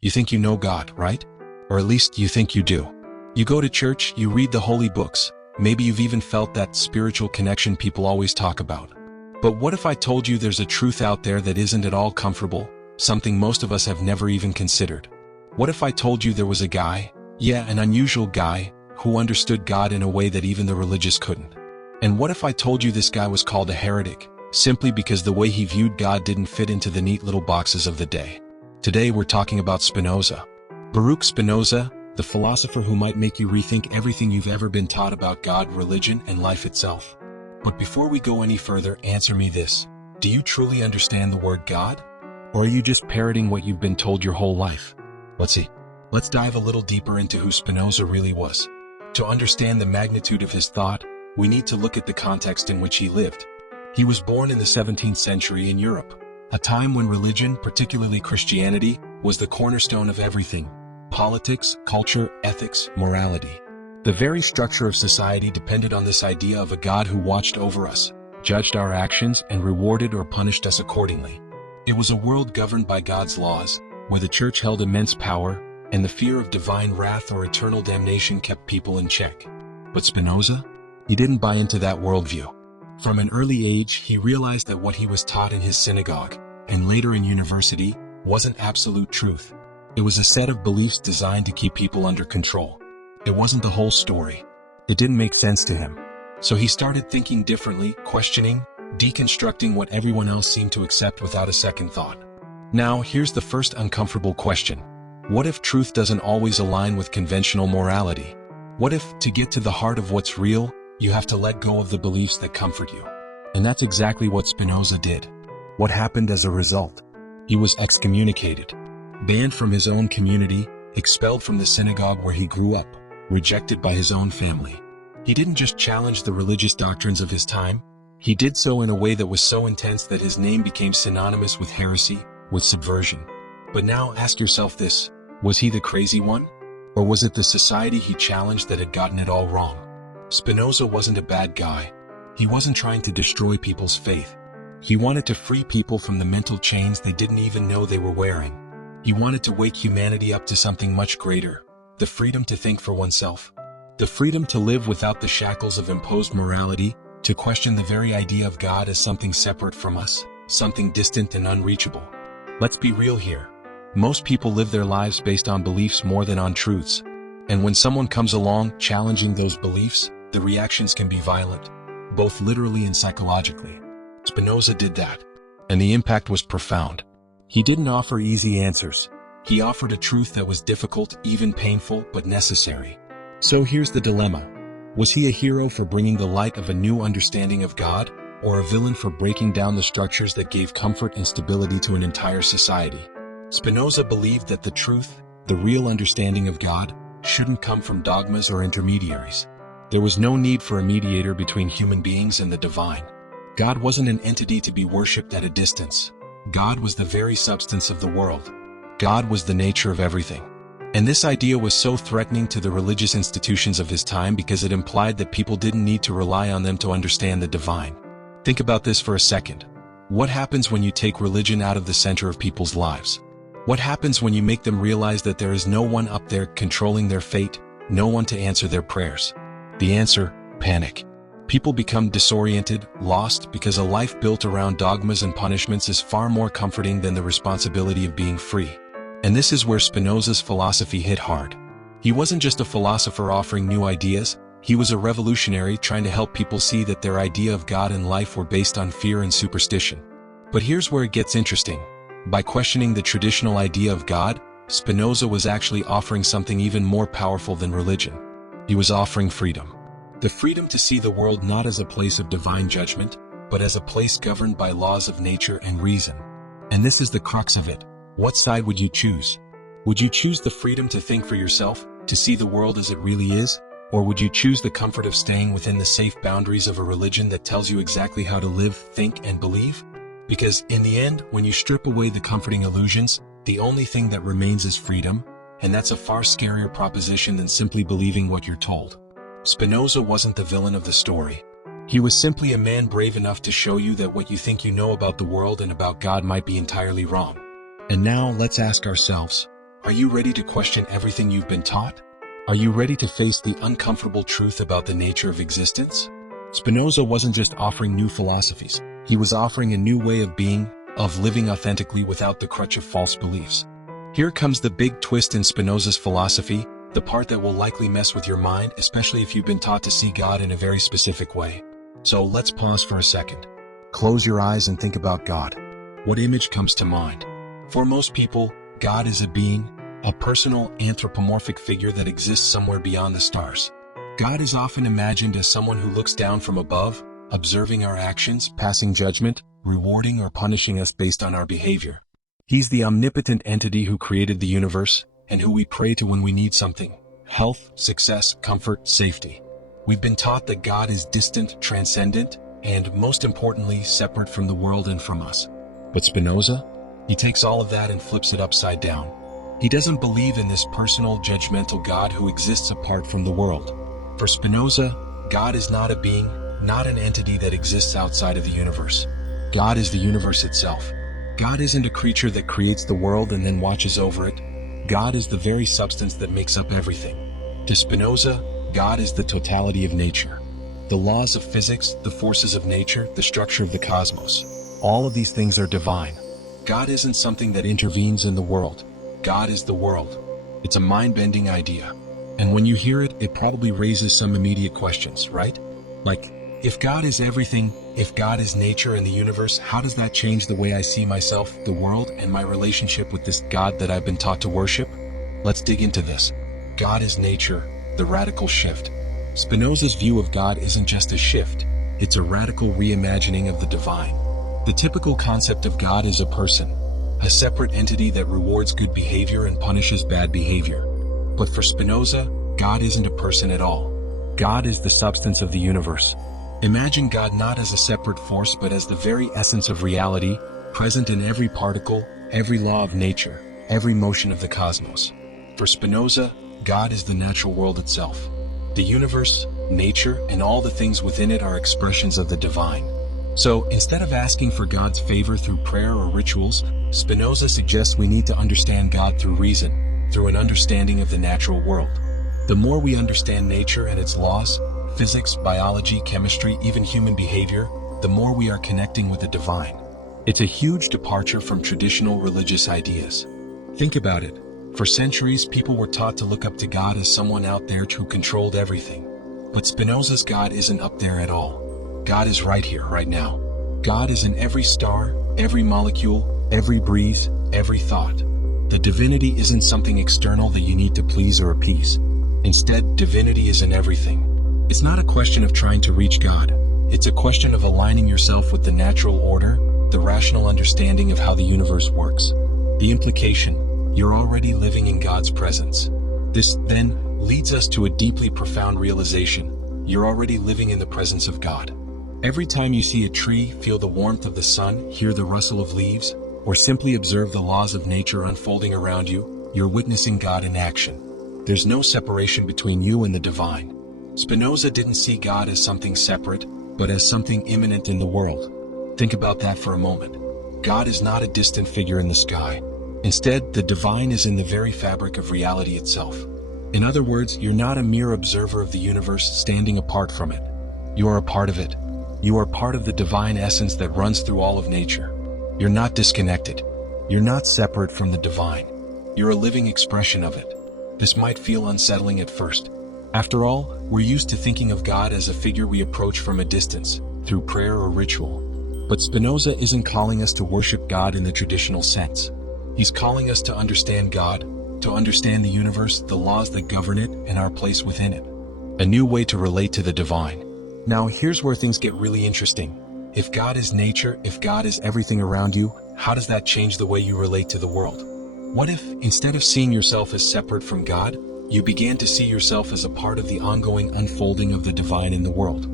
You think you know God, right? Or at least you think you do. You go to church, you read the holy books. Maybe you've even felt that spiritual connection people always talk about. But what if I told you there's a truth out there that isn't at all comfortable, something most of us have never even considered? What if I told you there was a guy, an unusual guy, who understood God in a way that even the religious couldn't? And what if I told you this guy was called a heretic, simply because the way he viewed God didn't fit into the neat little boxes of the day? Today we're talking about Spinoza. Baruch Spinoza, the philosopher who might make you rethink everything you've ever been taught about God, religion, and life itself. But before we go any further, answer me this. Do you truly understand the word God? Or are you just parroting what you've been told your whole life? Let's see. Let's dive a little deeper into who Spinoza really was. To understand the magnitude of his thought, we need to look at the context in which he lived. He was born in the 17th century in Europe, a time when religion, particularly Christianity, was the cornerstone of everything: politics, culture, ethics, morality. The very structure of society depended on this idea of a God who watched over us, judged our actions, and rewarded or punished us accordingly. It was a world governed by God's laws, where the church held immense power, and the fear of divine wrath or eternal damnation kept people in check. But Spinoza? He didn't buy into that worldview. From an early age, he realized that what he was taught in his synagogue, and later in university, wasn't absolute truth. It was a set of beliefs designed to keep people under control. It wasn't the whole story. It didn't make sense to him. So he started thinking differently, questioning, deconstructing what everyone else seemed to accept without a second thought. Now, here's the first uncomfortable question. What if truth doesn't always align with conventional morality? What if, to get to the heart of what's real, you have to let go of the beliefs that comfort you? And that's exactly what Spinoza did. What happened as a result? He was excommunicated, banned from his own community, expelled from the synagogue where he grew up, rejected by his own family. He didn't just challenge the religious doctrines of his time, he did so in a way that was so intense that his name became synonymous with heresy, with subversion. But now ask yourself this, was he the crazy one? Or was it the society he challenged that had gotten it all wrong? Spinoza wasn't a bad guy. He wasn't trying to destroy people's faith. He wanted to free people from the mental chains they didn't even know they were wearing. He wanted to wake humanity up to something much greater, the freedom to think for oneself. The freedom to live without the shackles of imposed morality, to question the very idea of God as something separate from us, something distant and unreachable. Let's be real here. Most people live their lives based on beliefs more than on truths. And when someone comes along challenging those beliefs, the reactions can be violent, both literally and psychologically. Spinoza did that, and the impact was profound. He didn't offer easy answers. He offered a truth that was difficult, even painful, but necessary. So here's the dilemma. Was he a hero for bringing the light of a new understanding of God, or a villain for breaking down the structures that gave comfort and stability to an entire society? Spinoza believed that the truth, the real understanding of God, shouldn't come from dogmas or intermediaries. There was no need for a mediator between human beings and the divine. God wasn't an entity to be worshipped at a distance. God was the very substance of the world. God was the nature of everything. And this idea was so threatening to the religious institutions of his time because it implied that people didn't need to rely on them to understand the divine. Think about this for a second. What happens when you take religion out of the center of people's lives? What happens when you make them realize that there is no one up there controlling their fate, no one to answer their prayers? The answer: panic. People become disoriented, lost, because a life built around dogmas and punishments is far more comforting than the responsibility of being free. And this is where Spinoza's philosophy hit hard. He wasn't just a philosopher offering new ideas, he was a revolutionary trying to help people see that their idea of God and life were based on fear and superstition. But here's where it gets interesting. By questioning the traditional idea of God, Spinoza was actually offering something even more powerful than religion. He was offering freedom. The freedom to see the world not as a place of divine judgment, but as a place governed by laws of nature and reason. And this is the crux of it. What side would you choose? Would you choose the freedom to think for yourself, to see the world as it really is? Or would you choose the comfort of staying within the safe boundaries of a religion that tells you exactly how to live, think, and believe? Because in the end, when you strip away the comforting illusions, the only thing that remains is freedom, and that's a far scarier proposition than simply believing what you're told. Spinoza wasn't the villain of the story. He was simply a man brave enough to show you that what you think you know about the world and about God might be entirely wrong. And now let's ask ourselves, Are you ready to question everything you've been taught? Are you ready to face the uncomfortable truth about the nature of existence? Spinoza wasn't just offering new philosophies. He was offering a new way of being, of living authentically without the crutch of false beliefs. Here comes the big twist in Spinoza's philosophy, the part that will likely mess with your mind, especially if you've been taught to see God in a very specific way. So let's pause for a second. Close your eyes and think about God. What image comes to mind? For most people, God is a being, a personal, anthropomorphic figure that exists somewhere beyond the stars. God is often imagined as someone who looks down from above, observing our actions, passing judgment, rewarding or punishing us based on our behavior. He's the omnipotent entity who created the universe, and who we pray to when we need something: health, success, comfort, safety. We've been taught that God is distant, transcendent, and most importantly, separate from the world and from us. But Spinoza? He takes all of that and flips it upside down. He doesn't believe in this personal, judgmental God who exists apart from the world. For Spinoza, God is not a being, not an entity that exists outside of the universe. God is the universe itself. God isn't a creature that creates the world and then watches over it. God is the very substance that makes up everything. To Spinoza, God is the totality of nature. The laws of physics, the forces of nature, the structure of the cosmos. All of these things are divine. God isn't something that intervenes in the world. God is the world. It's a mind-bending idea. And when you hear it, it probably raises some immediate questions, right? Like, if God is everything, if God is nature and the universe, how does that change the way I see myself, the world, and my relationship with this God that I've been taught to worship? Let's dig into this. God is nature, the radical shift. Spinoza's view of God isn't just a shift, it's a radical reimagining of the divine. The typical concept of God is a person, a separate entity that rewards good behavior and punishes bad behavior. But for Spinoza, God isn't a person at all. God is the substance of the universe. Imagine God not as a separate force but as the very essence of reality, present in every particle, every law of nature, every motion of the cosmos. For Spinoza, God is the natural world itself. The universe, nature, and all the things within it are expressions of the divine. So, instead of asking for God's favor through prayer or rituals, Spinoza suggests we need to understand God through reason, through an understanding of the natural world. The more we understand nature and its laws, physics, biology, chemistry, even human behavior, the more we are connecting with the divine. It's a huge departure from traditional religious ideas. Think about it. For centuries, people were taught to look up to God as someone out there who controlled everything. But Spinoza's God isn't up there at all. God is right here, right now. God is in every star, every molecule, every breeze, every thought. The divinity isn't something external that you need to please or appease. Instead, divinity is in everything. It's not a question of trying to reach God. It's a question of aligning yourself with the natural order, the rational understanding of how the universe works. The implication: you're already living in God's presence. This, then, leads us to a deeply profound realization. You're already living in the presence of God. Every time you see a tree, feel the warmth of the sun, hear the rustle of leaves, or simply observe the laws of nature unfolding around you, you're witnessing God in action. There's no separation between you and the divine. Spinoza didn't see God as something separate, but as something immanent in the world. Think about that for a moment. God is not a distant figure in the sky. Instead, the divine is in the very fabric of reality itself. In other words, you're not a mere observer of the universe standing apart from it. You are a part of it. You are part of the divine essence that runs through all of nature. You're not disconnected. You're not separate from the divine. You're a living expression of it. This might feel unsettling at first. After all, we're used to thinking of God as a figure we approach from a distance, through prayer or ritual. But Spinoza isn't calling us to worship God in the traditional sense. He's calling us to understand God, to understand the universe, the laws that govern it, and our place within it. A new way to relate to the divine. Now, here's where things get really interesting. If God is nature, if God is everything around you, how does that change the way you relate to the world? What if, instead of seeing yourself as separate from God, you began to see yourself as a part of the ongoing unfolding of the divine in the world?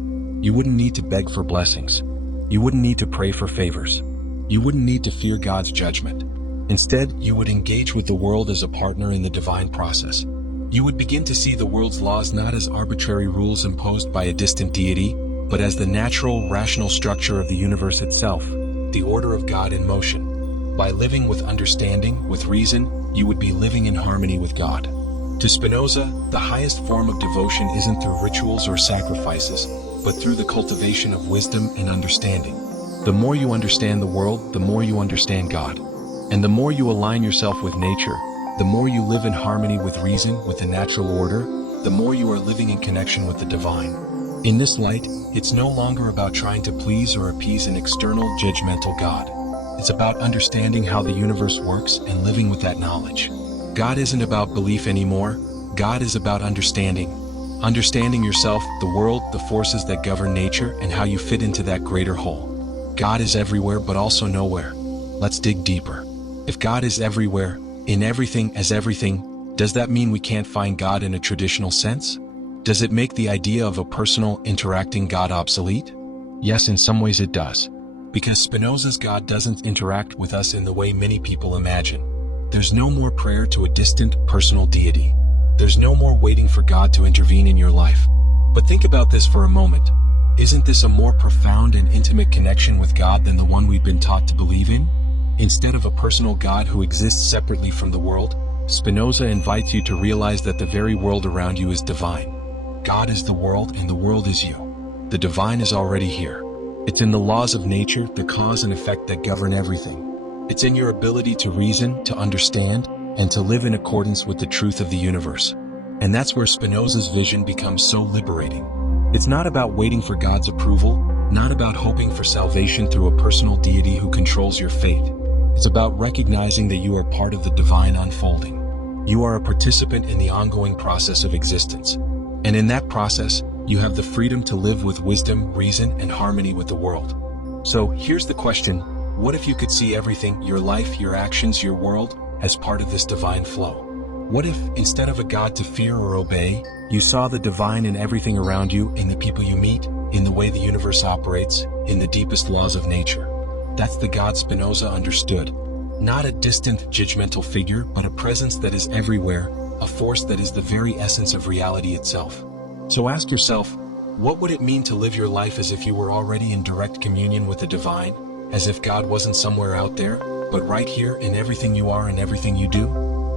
You wouldn't need to beg for blessings. You wouldn't need to pray for favors. You wouldn't need to fear God's judgment. Instead, you would engage with the world as a partner in the divine process. You would begin to see the world's laws not as arbitrary rules imposed by a distant deity, but as the natural, rational structure of the universe itself, the order of God in motion. By living with understanding, with reason, you would be living in harmony with God. To Spinoza, the highest form of devotion isn't through rituals or sacrifices, but through the cultivation of wisdom and understanding. The more you understand the world, the more you understand God. And the more you align yourself with nature, the more you live in harmony with reason, with the natural order, the more you are living in connection with the divine. In this light, it's no longer about trying to please or appease an external, judgmental God. It's about understanding how the universe works and living with that knowledge. God isn't about belief anymore. God is about understanding. Understanding yourself, the world, the forces that govern nature, and how you fit into that greater whole. God is everywhere, but also nowhere. Let's dig deeper. If God is everywhere, in everything as everything, does that mean we can't find God in a traditional sense? Does it make the idea of a personal, interacting God obsolete? Yes, in some ways it does. Because Spinoza's God doesn't interact with us in the way many people imagine. There's no more prayer to a distant, personal deity. There's no more waiting for God to intervene in your life. But think about this for a moment. Isn't this a more profound and intimate connection with God than the one we've been taught to believe in? Instead of a personal God who exists separately from the world, Spinoza invites you to realize that the very world around you is divine. God is the world and the world is you. The divine is already here. It's in the laws of nature, the cause and effect that govern everything. It's in your ability to reason, to understand, and to live in accordance with the truth of the universe. And that's where Spinoza's vision becomes so liberating. It's not about waiting for God's approval, not about hoping for salvation through a personal deity who controls your fate. It's about recognizing that you are part of the divine unfolding. You are a participant in the ongoing process of existence. And in that process, you have the freedom to live with wisdom, reason, and harmony with the world. So here's the question. What if you could see everything, your life, your actions, your world, as part of this divine flow? What if, instead of a God to fear or obey, you saw the divine in everything around you, in the people you meet, in the way the universe operates, in the deepest laws of nature? That's the God Spinoza understood. Not a distant, judgmental figure, but a presence that is everywhere, a force that is the very essence of reality itself. So ask yourself, what would it mean to live your life as if you were already in direct communion with the divine? As if God wasn't somewhere out there, but right here in everything you are and everything you do?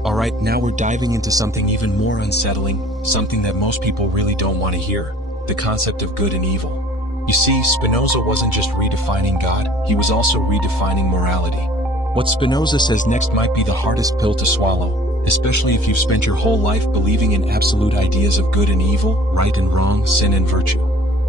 Alright, now we're diving into something even more unsettling, something that most people really don't want to hear, the concept of good and evil. You see, Spinoza wasn't just redefining God, he was also redefining morality. What Spinoza says next might be the hardest pill to swallow, especially if you've spent your whole life believing in absolute ideas of good and evil, right and wrong, sin and virtue.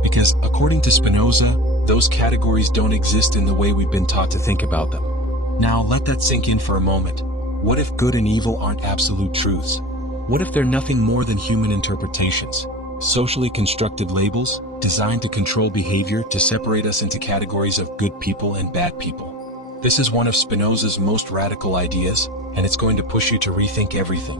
Because, according to Spinoza, those categories don't exist in the way we've been taught to think about them. Now, let that sink in for a moment. What if good and evil aren't absolute truths? What if they're nothing more than human interpretations, socially constructed labels, designed to control behavior, to separate us into categories of good people and bad people? This is one of Spinoza's most radical ideas, and it's going to push you to rethink everything.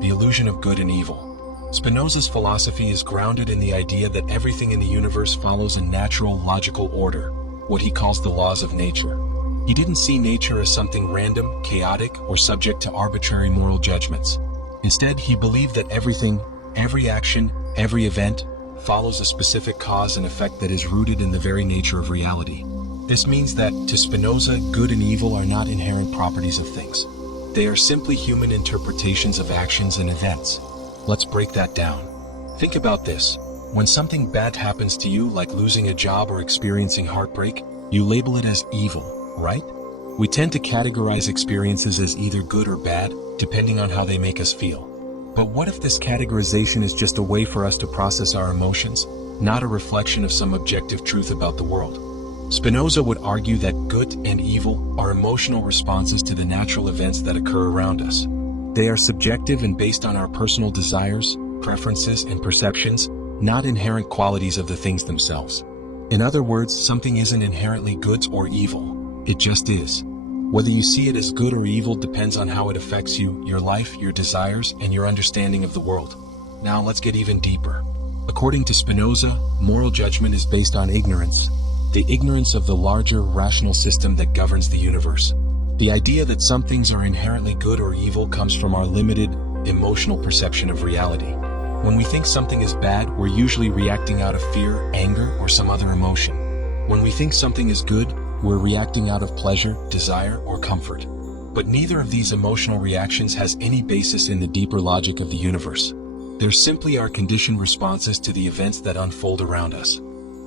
The illusion of good and evil. Spinoza's philosophy is grounded in the idea that everything in the universe follows a natural, logical order, what he calls the laws of nature. He didn't see nature as something random, chaotic, or subject to arbitrary moral judgments. Instead, he believed that everything, every action, every event, follows a specific cause and effect that is rooted in the very nature of reality. This means that, to Spinoza, good and evil are not inherent properties of things. They are simply human interpretations of actions and events. Let's break that down. Think about this. When something bad happens to you, like losing a job or experiencing heartbreak, you label it as evil, right? We tend to categorize experiences as either good or bad, depending on how they make us feel. But what if this categorization is just a way for us to process our emotions, not a reflection of some objective truth about the world? Spinoza would argue that good and evil are emotional responses to the natural events that occur around us. They are subjective and based on our personal desires, preferences, and perceptions, not inherent qualities of the things themselves. In other words, something isn't inherently good or evil. It just is. Whether you see it as good or evil depends on how it affects you, your life, your desires, and your understanding of the world. Now let's get even deeper. According to Spinoza, moral judgment is based on ignorance, the ignorance of the larger rational system that governs the universe. The idea that some things are inherently good or evil comes from our limited, emotional perception of reality. When we think something is bad, we're usually reacting out of fear, anger, or some other emotion. When we think something is good, We're reacting out of pleasure, desire, or comfort. But neither of these emotional reactions has any basis in the deeper logic of the universe. They're simply our conditioned responses to the events that unfold around us.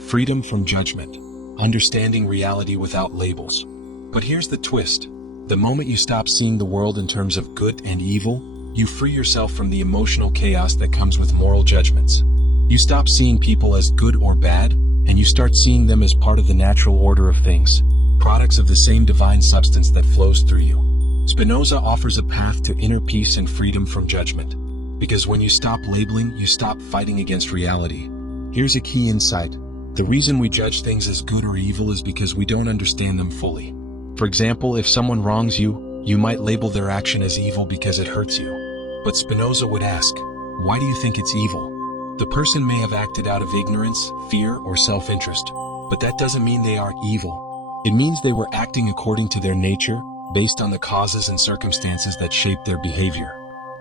Freedom from judgment. Understanding reality without labels. But here's the twist. The moment you stop seeing the world in terms of good and evil, you free yourself from the emotional chaos that comes with moral judgments. You stop seeing people as good or bad, and you start seeing them as part of the natural order of things, products of the same divine substance that flows through you. Spinoza offers a path to inner peace and freedom from judgment. Because when you stop labeling, you stop fighting against reality. Here's a key insight. The reason we judge things as good or evil is because we don't understand them fully. For example, if someone wrongs you, you might label their action as evil because it hurts you. But Spinoza would ask, why do you think it's evil? The person may have acted out of ignorance, fear, or self-interest, but that doesn't mean they are evil. It means they were acting according to their nature, based on the causes and circumstances that shaped their behavior.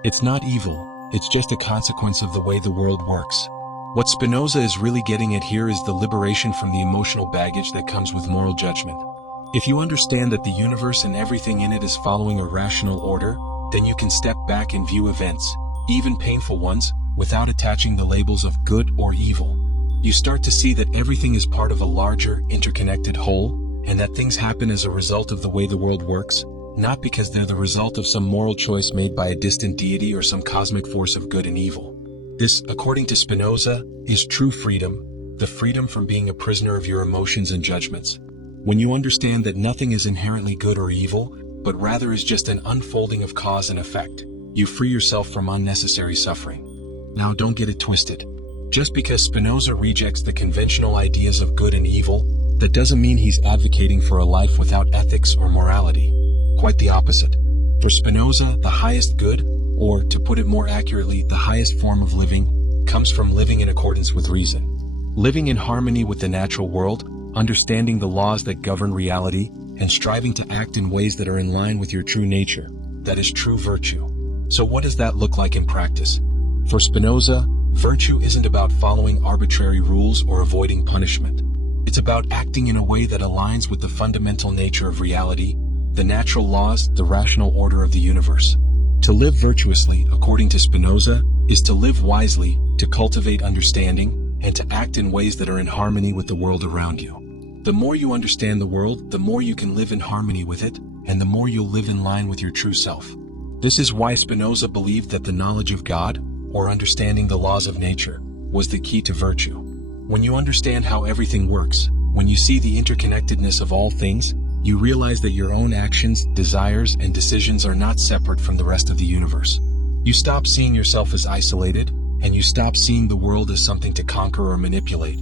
It's not evil, it's just a consequence of the way the world works. What Spinoza is really getting at here is the liberation from the emotional baggage that comes with moral judgment. If you understand that the universe and everything in it is following a rational order, then you can step back and view events, even painful ones, without attaching the labels of good or evil. You start to see that everything is part of a larger, interconnected whole, and that things happen as a result of the way the world works, not because they're the result of some moral choice made by a distant deity or some cosmic force of good and evil. This, according to Spinoza, is true freedom, the freedom from being a prisoner of your emotions and judgments. When you understand that nothing is inherently good or evil, but rather is just an unfolding of cause and effect, you free yourself from unnecessary suffering. Now don't get it twisted. Just because Spinoza rejects the conventional ideas of good and evil, that doesn't mean he's advocating for a life without ethics or morality. Quite the opposite. For Spinoza, the highest good, or to put it more accurately, the highest form of living, comes from living in accordance with reason. Living in harmony with the natural world, understanding the laws that govern reality, and striving to act in ways that are in line with your true nature. That is true virtue. So what does that look like in practice? For Spinoza, virtue isn't about following arbitrary rules or avoiding punishment. It's about acting in a way that aligns with the fundamental nature of reality, the natural laws, the rational order of the universe. To live virtuously, according to Spinoza, is to live wisely, to cultivate understanding, and to act in ways that are in harmony with the world around you. The more you understand the world, the more you can live in harmony with it, and the more you'll live in line with your true self. This is why Spinoza believed that the knowledge of God, or understanding the laws of nature, was the key to virtue. When you understand how everything works, when you see the interconnectedness of all things, you realize that your own actions, desires, and decisions are not separate from the rest of the universe. You stop seeing yourself as isolated, and you stop seeing the world as something to conquer or manipulate.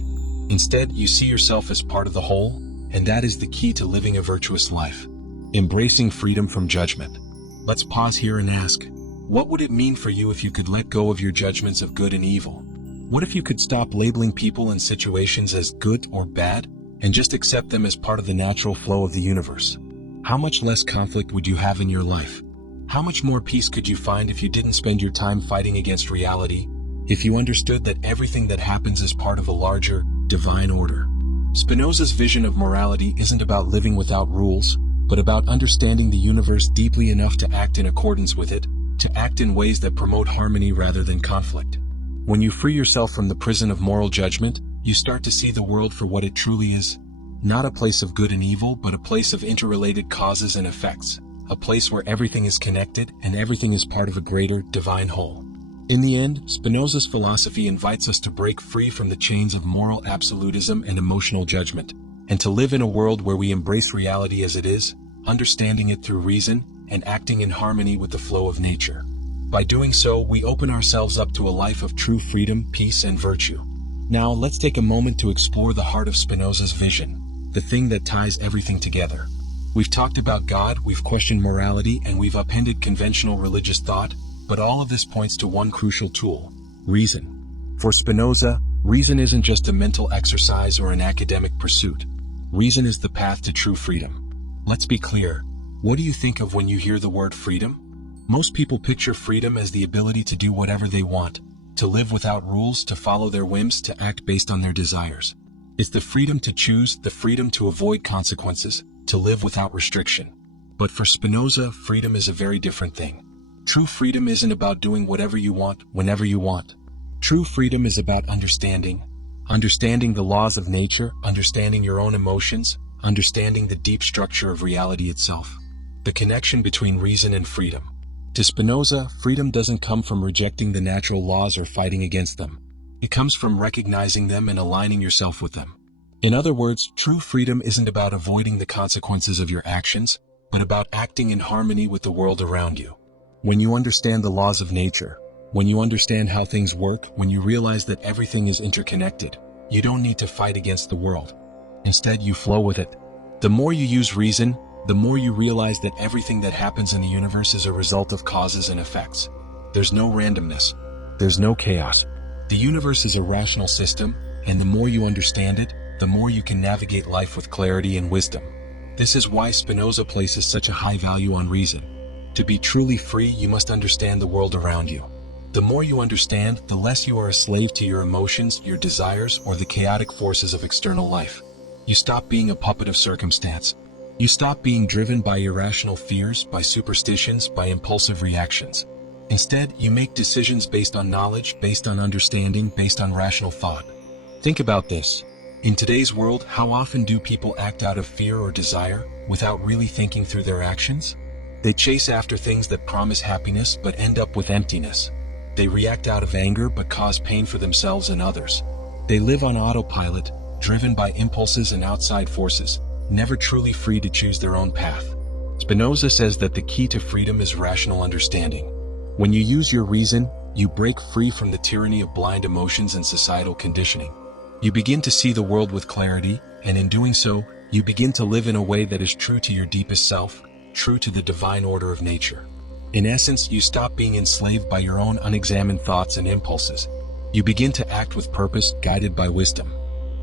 Instead, you see yourself as part of the whole, and that is the key to living a virtuous life. Embracing freedom from judgment. Let's pause here and ask, what would it mean for you if you could let go of your judgments of good and evil? What if you could stop labeling people and situations as good or bad, and just accept them as part of the natural flow of the universe? How much less conflict would you have in your life? How much more peace could you find if you didn't spend your time fighting against reality, if you understood that everything that happens is part of a larger, divine order? Spinoza's vision of morality isn't about living without rules, but about understanding the universe deeply enough to act in accordance with it, to act in ways that promote harmony rather than conflict. When you free yourself from the prison of moral judgment, you start to see the world for what it truly is. Not a place of good and evil, but a place of interrelated causes and effects. A place where everything is connected and everything is part of a greater, divine whole. In the end, Spinoza's philosophy invites us to break free from the chains of moral absolutism and emotional judgment, and to live in a world where we embrace reality as it is, understanding it through reason, and acting in harmony with the flow of nature. By doing so, we open ourselves up to a life of true freedom, peace, and virtue. Now, let's take a moment to explore the heart of Spinoza's vision, the thing that ties everything together. We've talked about God, we've questioned morality, and we've upended conventional religious thought, but all of this points to one crucial tool: reason. For Spinoza, reason isn't just a mental exercise or an academic pursuit. Reason is the path to true freedom. Let's be clear. What do you think of when you hear the word freedom? Most people picture freedom as the ability to do whatever they want, to live without rules, to follow their whims, to act based on their desires. It's the freedom to choose, the freedom to avoid consequences, to live without restriction. But for Spinoza, freedom is a very different thing. True freedom isn't about doing whatever you want, whenever you want. True freedom is about understanding the laws of nature, understanding your own emotions, understanding the deep structure of reality itself. The connection between reason and freedom. To Spinoza, freedom doesn't come from rejecting the natural laws or fighting against them. It comes from recognizing them and aligning yourself with them. In other words, true freedom isn't about avoiding the consequences of your actions, but about acting in harmony with the world around you. When you understand the laws of nature, when you understand how things work, when you realize that everything is interconnected, you don't need to fight against the world. Instead, you flow with it. The more you use reason, the more you realize that everything that happens in the universe is a result of causes and effects. There's no randomness. There's no chaos. The universe is a rational system, and the more you understand it, the more you can navigate life with clarity and wisdom. This is why Spinoza places such a high value on reason. To be truly free, you must understand the world around you. The more you understand, the less you are a slave to your emotions, your desires, or the chaotic forces of external life. You stop being a puppet of circumstance. You stop being driven by irrational fears, by superstitions, by impulsive reactions. Instead, you make decisions based on knowledge, based on understanding, based on rational thought. Think about this. In today's world, how often do people act out of fear or desire, without really thinking through their actions? They chase after things that promise happiness but end up with emptiness. They react out of anger but cause pain for themselves and others. They live on autopilot, driven by impulses and outside forces, never truly free to choose their own path. Spinoza says that the key to freedom is rational understanding. When you use your reason, you break free from the tyranny of blind emotions and societal conditioning. You begin to see the world with clarity, and in doing so, you begin to live in a way that is true to your deepest self, true to the divine order of nature. In essence, you stop being enslaved by your own unexamined thoughts and impulses. You begin to act with purpose, guided by wisdom.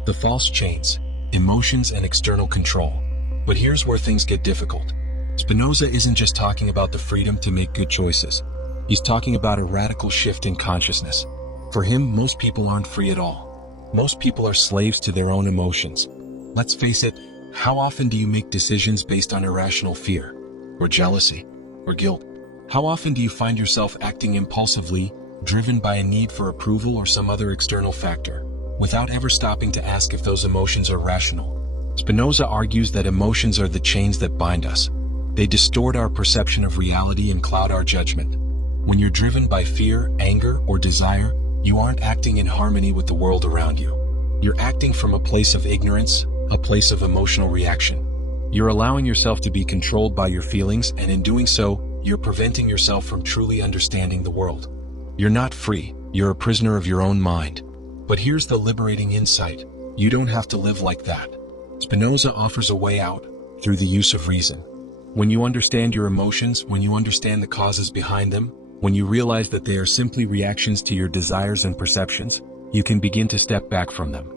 The false chains, emotions, and external control. But here's where things get difficult. Spinoza isn't just talking about the freedom to make good choices. He's talking about a radical shift in consciousness. For him, most people aren't free at all. Most people are slaves to their own emotions. Let's face it, how often do you make decisions based on irrational fear, or jealousy, or guilt? How often do you find yourself acting impulsively, driven by a need for approval or some other external factor, without ever stopping to ask if those emotions are rational? Spinoza argues that emotions are the chains that bind us. They distort our perception of reality and cloud our judgment. When you're driven by fear, anger, or desire, you aren't acting in harmony with the world around you. You're acting from a place of ignorance, a place of emotional reaction. You're allowing yourself to be controlled by your feelings, and in doing so, you're preventing yourself from truly understanding the world. You're not free, you're a prisoner of your own mind. But here's the liberating insight. You don't have to live like that. Spinoza offers a way out, through the use of reason. When you understand your emotions, when you understand the causes behind them, when you realize that they are simply reactions to your desires and perceptions, you can begin to step back from them.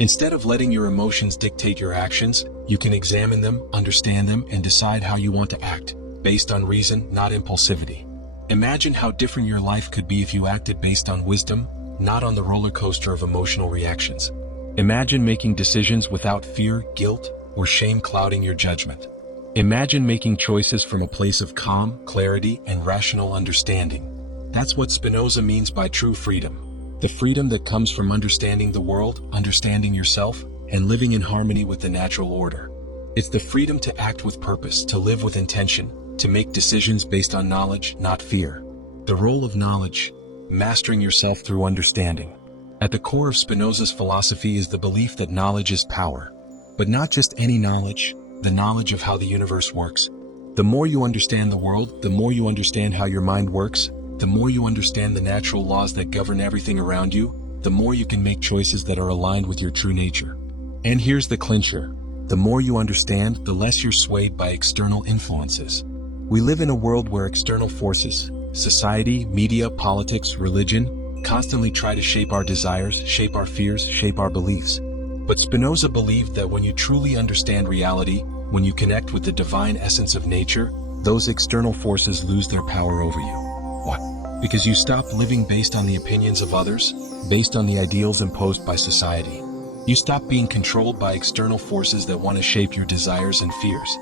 Instead of letting your emotions dictate your actions, you can examine them, understand them, and decide how you want to act, based on reason, not impulsivity. Imagine how different your life could be if you acted based on wisdom, not on the roller coaster of emotional reactions. Imagine making decisions without fear, guilt, or shame clouding your judgment. Imagine making choices from a place of calm, clarity, and rational understanding. That's what Spinoza means by true freedom. The freedom that comes from understanding the world, understanding yourself, and living in harmony with the natural order. It's the freedom to act with purpose, to live with intention, to make decisions based on knowledge, not fear. The role of knowledge, mastering yourself through understanding. At the core of Spinoza's philosophy is the belief that knowledge is power. But not just any knowledge, the knowledge of how the universe works. The more you understand the world, the more you understand how your mind works, the more you understand the natural laws that govern everything around you, the more you can make choices that are aligned with your true nature. And here's the clincher. The more you understand, the less you're swayed by external influences. We live in a world where external forces, society, media, politics, religion, constantly try to shape our desires, shape our fears, shape our beliefs. But Spinoza believed that when you truly understand reality, when you connect with the divine essence of nature, those external forces lose their power over you. Why? Because you stop living based on the opinions of others, based on the ideals imposed by society. You stop being controlled by external forces that want to shape your desires and fears.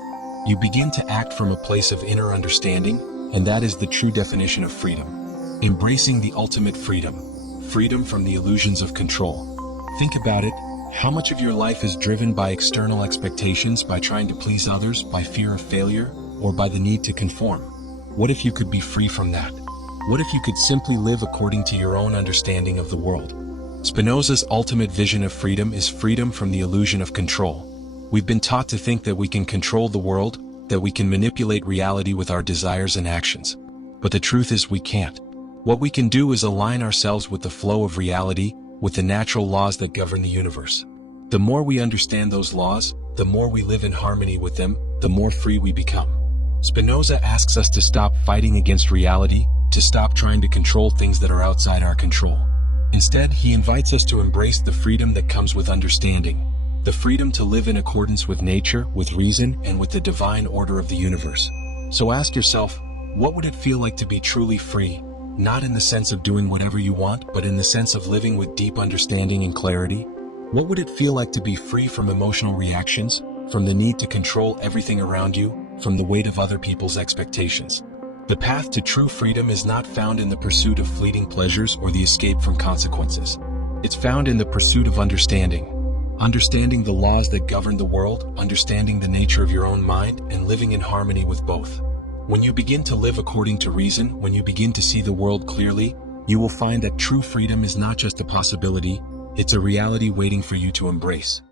You begin to act from a place of inner understanding, and that is the true definition of freedom. Embracing the ultimate freedom. Freedom from the illusions of control. Think about it. How much of your life is driven by external expectations, by trying to please others, by fear of failure, or by the need to conform? What if you could be free from that? What if you could simply live according to your own understanding of the world? Spinoza's ultimate vision of freedom is freedom from the illusion of control. We've been taught to think that we can control the world, that we can manipulate reality with our desires and actions. But the truth is we can't. What we can do is align ourselves with the flow of reality, with the natural laws that govern the universe. The more we understand those laws, the more we live in harmony with them, the more free we become. Spinoza asks us to stop fighting against reality, to stop trying to control things that are outside our control. Instead, he invites us to embrace the freedom that comes with understanding, the freedom to live in accordance with nature, with reason, and with the divine order of the universe. So ask yourself, what would it feel like to be truly free? Not in the sense of doing whatever you want, but in the sense of living with deep understanding and clarity. What would it feel like to be free from emotional reactions, from the need to control everything around you, from the weight of other people's expectations? The path to true freedom is not found in the pursuit of fleeting pleasures or the escape from consequences. It's found in the pursuit of understanding. Understanding the laws that govern the world, understanding the nature of your own mind, and living in harmony with both. When you begin to live according to reason, when you begin to see the world clearly, you will find that true freedom is not just a possibility, it's a reality waiting for you to embrace.